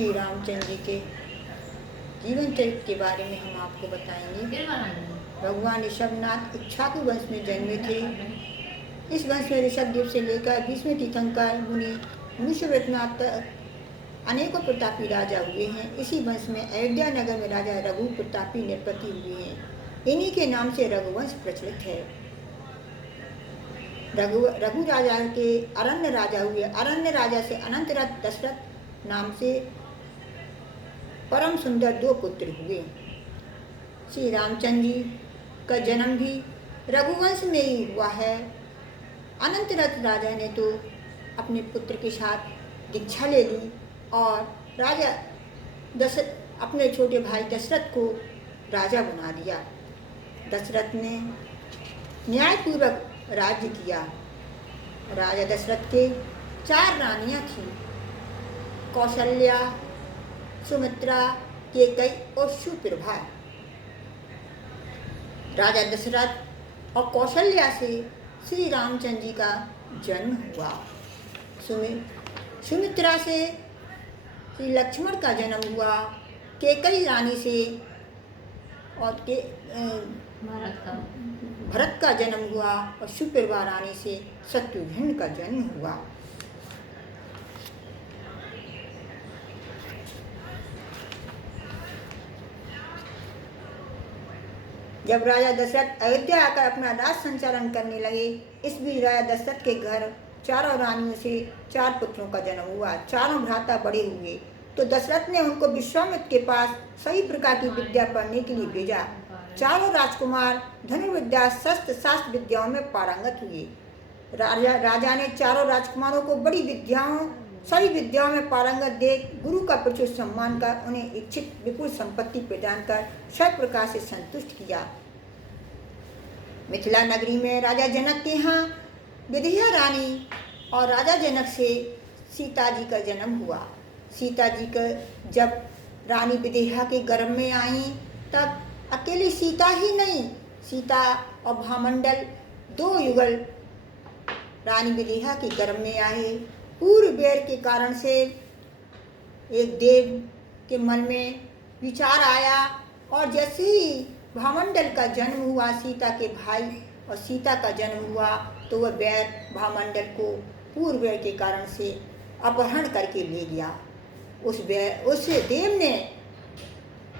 श्री रामचंद्र जी के जीवन चरित्र के बारे में हम आपको बताएंगे। भगवान ऋषभनाथ इक्ष्वाकु वंश में जन्मे थे। इस वंश में ऋषभदेव से लेकर भीष्म तीर्थंकर मुनि मुनीश्वरनाथ तक अनेकों प्रतापी राजा हुए हैं। इसी वंश में अयोध्या नगर में राजा रघु प्रतापी नृपति हुए हैं। इन्हीं के नाम से रघुवंश प्रचलित है। रघु राजा के अरण्य राजा हुए। अरण्य राजा से अनंतरथ दशरथ नाम से परम सुंदर 2 पुत्र हुए। श्री रामचंद्र जी का जन्म भी रघुवंश में ही हुआ है। अनंतरथ राजा ने तो अपने पुत्र के साथ दीक्षा ले ली और राजा दशरथ अपने छोटे भाई दशरथ को राजा बना दिया। दशरथ ने न्यायपूर्वक राज्य किया। राजा दशरथ के 4 रानियां थीं, कौशल्या, सुमित्रा, केकई और सुप्रभा। राजा दशरथ और कौशल्या से श्री रामचंद्र जी का जन्म हुआ। सुमित्रा से श्री लक्ष्मण का जन्म हुआ। केकई रानी से और भरत का जन्म हुआ और सुप्रभा रानी से शत्रुघ्न का जन्म हुआ। जब राजा दशरथ अयोध्या आकर अपना राज संचालन करने लगे, इस बीच राजा दशरथ के घर 4 रानियों से 4 पुत्रों का जन्म हुआ। चारों भ्राता बड़े हुए तो दशरथ ने उनको विश्वामित्र के पास सही प्रकार की विद्या पढ़ने के लिए भेजा। चारों राजकुमार धनुर्विद्या, शस्त्र शास्त्र विद्याओं में पारंगत हुए। राजा ने चारों राजकुमारों को बड़ी विद्याओं सभी विद्याओं में पारंगत देख गुरु का प्रचुर सम्मान कर उन्हें इच्छित विपुल संपत्ति प्रदान कर सब प्रकार से संतुष्ट किया। मिथिला नगरी में राजा जनक के यहाँ विदेहा रानी और राजा जनक से सीता जी का जन्म हुआ। सीता जी का जब रानी विदेहा के गर्भ में आई तब अकेली सीता ही नहीं, सीता और भामंडल 2 युगल रानी विदेहा के गर्भ में आए। पूर्व बैर के कारण से एक देव के मन में विचार आया और जैसे ही भामंडल का जन्म हुआ, सीता के भाई और सीता का जन्म हुआ, तो वह बैर भामंडल को पूर्व बैर के कारण से अपहरण करके ले गया। उस देव ने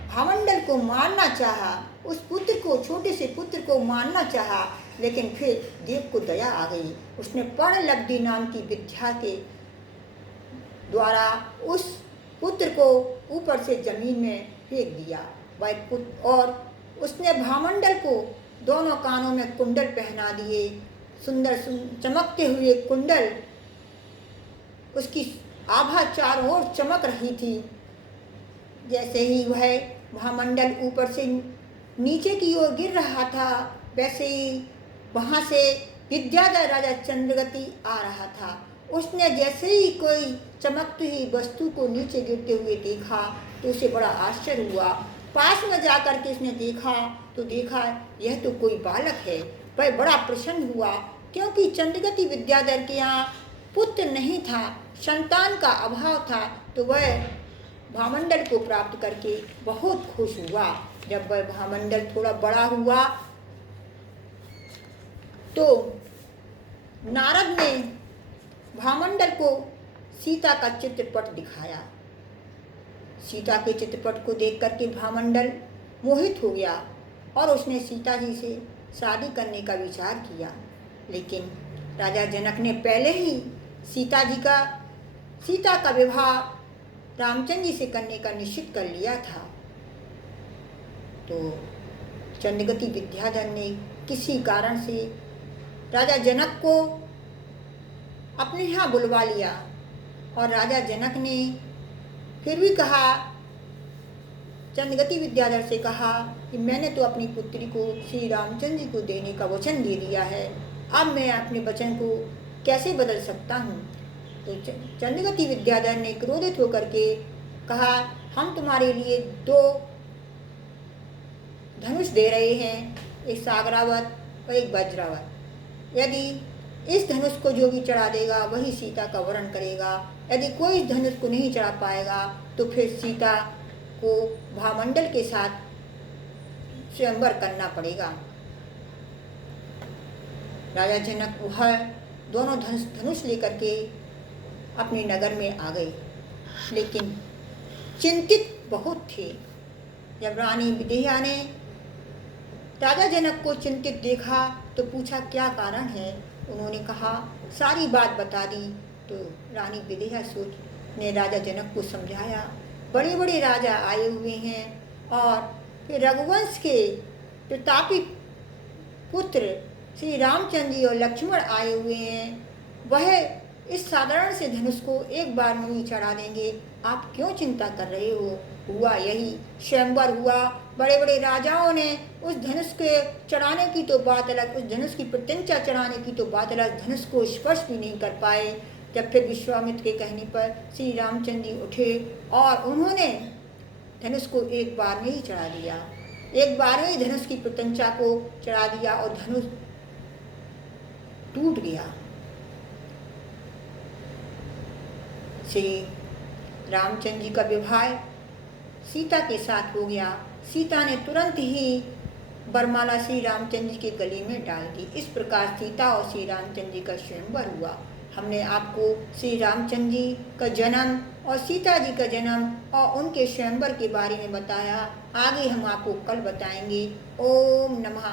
भामंडल को मारना चाहा, उस पुत्र को, छोटे से पुत्र को मारना चाहा, लेकिन फिर देव को दया आ गई। उसने पर्णलब्धि नाम की विद्या के द्वारा उस पुत्र को ऊपर से जमीन में फेंक दिया। वह पुत्र और उसने भामंडल को दोनों कानों में कुंडल पहना दिए। सुंदर चमकते हुए कुंडल, उसकी आभा चारों ओर चमक रही थी। जैसे ही वह भामंडल ऊपर से नीचे की ओर गिर रहा था, वैसे ही वहाँ से विद्याधर राजा चंद्रगति आ रहा था। उसने जैसे ही कोई चमकती हुई वस्तु को नीचे गिरते हुए देखा तो उसे बड़ा आश्चर्य हुआ। पास में जाकर के उसने देखा तो देखा यह तो कोई बालक है। वह बड़ा प्रसन्न हुआ क्योंकि चंद्रगति विद्याधर के यहाँ पुत्र नहीं था, संतान का अभाव था, तो वह भामंडल को प्राप्त करके बहुत खुश हुआ। जब वह भामंडल थोड़ा बड़ा हुआ तो नारद ने भामंडल को सीता का चित्रपट दिखाया। सीता के चित्रपट को देख करके भामंडल मोहित हो गया और उसने सीता जी से शादी करने का विचार किया। लेकिन राजा जनक ने पहले ही सीता का विवाह रामचंद्र जी से करने का निश्चित कर लिया था। तो चंद्रगति विद्याधर ने किसी कारण से राजा जनक को अपने यहाँ बुलवा लिया और राजा जनक ने फिर भी कहा, चंद्रगति विद्याधर से कहा कि मैंने तो अपनी पुत्री को श्री रामचंद्र जी को देने का वचन दे दिया है, अब मैं अपने वचन को कैसे बदल सकता हूँ। तो चंद्रगति विद्याधर ने क्रोधित होकर के कहा, हम तुम्हारे लिए 2 धनुष दे रहे हैं, एक सागरावत और एक वज्रावत। यदि इस धनुष को जो भी चढ़ा देगा वही सीता का वरण करेगा। यदि कोई इस धनुष को नहीं चढ़ा पाएगा तो फिर सीता को भामंडल के साथ स्वयंवर करना पड़ेगा। राजा जनक वह दोनों धनुष लेकर के अपने नगर में आ गए, लेकिन चिंतित बहुत थे। जब रानी विदेहा ने राजा जनक को चिंतित देखा तो पूछा क्या कारण है। उन्होंने कहा सारी बात बता दी। तो रानी विदेहा ने राजा जनक को समझाया, बड़े बड़े राजा आए हुए हैं और फिर रघुवंश के प्रतापी पुत्र श्री रामचंद्र जी और लक्ष्मण आए हुए हैं। वह इस साधारण से धनुष को एक बार में ही चढ़ा देंगे, आप क्यों चिंता कर रहे हो। हुआ यही, स्वयंवर हुआ। बड़े बड़े राजाओं ने उस धनुष के चढ़ाने की तो बात अलग, उस धनुष की प्रत्यंचा चढ़ाने की तो बात अलग, धनुष को स्पर्श भी नहीं कर पाए। जब फिर विश्वामित्र के कहने पर श्री रामचंद्र जी उठे और उन्होंने धनुष को एक बार में ही चढ़ा दिया। एक बार में ही धनुष की प्रत्यंचा को चढ़ा दिया और धनुष टूट गया। श्री रामचंद्र जी का विवाह सीता के साथ हो गया। सीता ने तुरंत ही वरमाला श्री रामचंद्र जी के गले में डाल दी। इस प्रकार सीता और श्री रामचंद्र जी का स्वयंवर हुआ। हमने आपको श्री रामचंद्र जी का जन्म और सीता जी का जन्म और उनके स्वयंवर के बारे में बताया। आगे हम आपको कल बताएंगे। ओम नमः